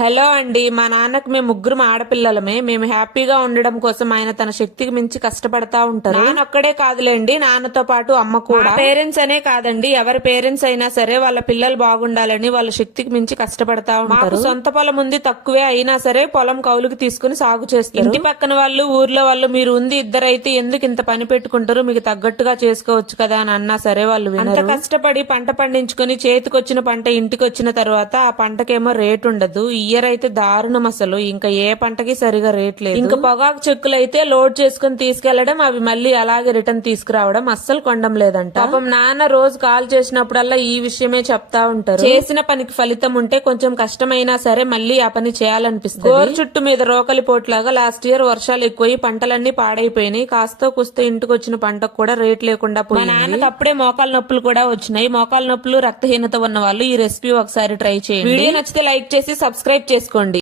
Hello అండి, మా నాన్నకు మేము ముగ్గురు ఆడపిల్లలమే. మేము హ్యాపీగా ఉండడం కోసం ఆయన తన శక్తికి మించి కష్టపడతా ఉంటారు. నాన్నొక్కడే కాదులేండి, నాన్నతో పాటు అమ్మ కూడా. పేరెంట్స్ అనే కాదండి, ఎవరి పేరెంట్స్ అయినా సరే వాళ్ళ పిల్లలు బాగుండాలని వాళ్ళ శక్తికి మించి కష్టపడతా ఉంటారు. సొంత పొలం ఉంది, తక్కువే అయినా సరే పొలం కౌలుకి తీసుకుని సాగు చేస్తారు. ఇంటి పక్కన వాళ్ళు, ఊర్లో వాళ్ళు మీరు ఉంది ఇద్దరైతే ఎందుకు ఇంత పని పెట్టుకుంటారు, మీకు తగ్గట్టుగా చేసుకోవచ్చు కదా అని అన్నా సరే వాళ్ళు వినరు. అంత కష్టపడి పంట పండించుకుని చేతికొచ్చిన పంట ఇంటికి వచ్చిన తర్వాత ఆ పంటకేమో రేట్ ఉండదు. ఇయర్ అయితే దారుణం, అసలు ఇంకా ఏ పంటకి సరిగా రేట్ లేదు. ఇంకా పొగాకు చెక్కులు అయితే లోడ్ చేసుకుని తీసుకెళ్లడం, అవి మళ్ళీ అలాగే రిటర్న్ తీసుకురావడం అస్సలు కొండం లేదంట. పాపం నాన్న రోజు కాల్ చేసినప్పుడల్లా ఈ విషయమే చెప్తా ఉంటారు. చేసిన పనికి ఫలితం ఉంటే కొంచెం కష్టమైనా సరే మళ్ళీ ఆ పని చేయాలనిపిస్తుంది. గోరు చుట్టు మీద రోకలి పోట్లాగా లాస్ట్ ఇయర్ వర్షాలు ఎక్కువై పంటలన్నీ పాడైపోయినాయి. కాస్తో కుస్తో ఇంటికి వచ్చిన పంటకు కూడా రేట్ లేకుండా పోయింది. మా నాన్నకు అప్పుడే మోకాలు నొప్పులు కూడా వచ్చినాయి. మోకాలు నొప్పులు, రక్తహీనత ఉన్న వాళ్ళు ఈ రెసిపీ ఒకసారి ట్రై చేయండి. వీడియో నచ్చితే లైక్ చేసి సబ్స్క్రైబ్ చేసుకోండి.